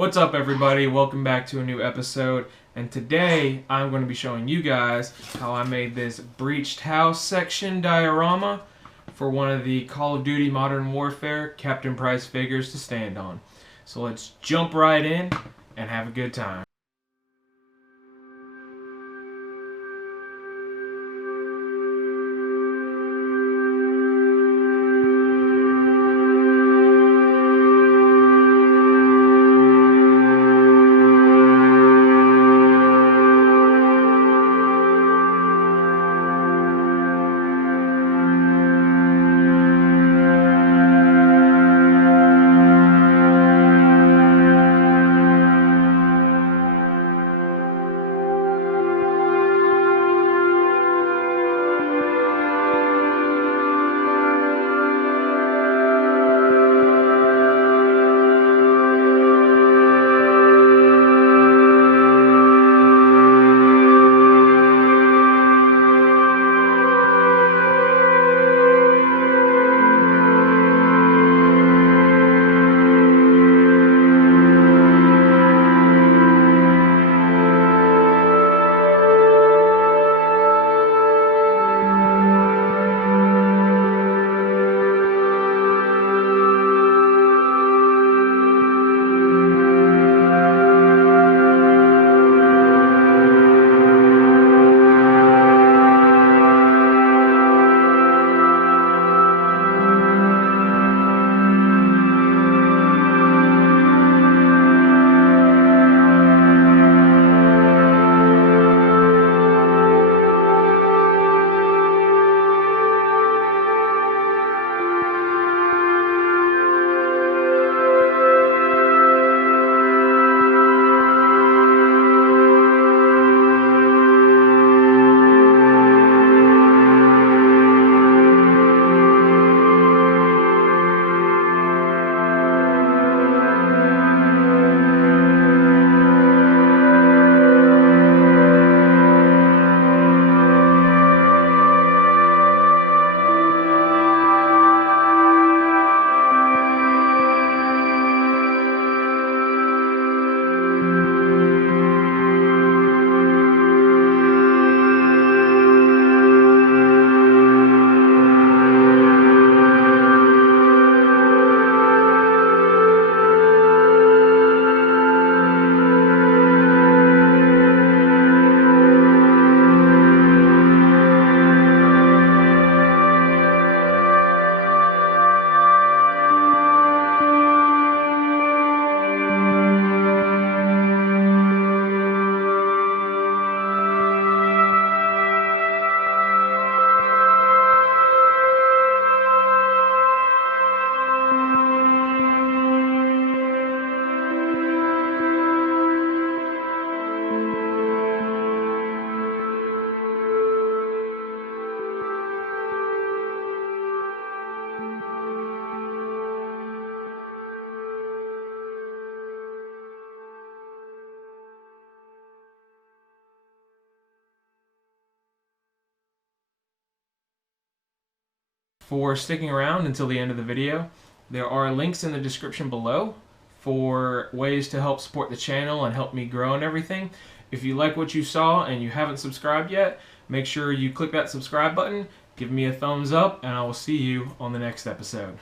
What's up, everybody? Welcome back to a new episode, and today I'm going to be showing you guys how I made this breached house section diorama for one of the Call of Duty Modern Warfare Captain Price figures to stand on. So let's jump right in and have a good time. For sticking around until the end of the video. There are links in the description below for ways to help support the channel and help me grow and everything. If you like what you saw and you haven't subscribed yet, make sure you click that subscribe button, give me a thumbs up, and I will see you on the next episode.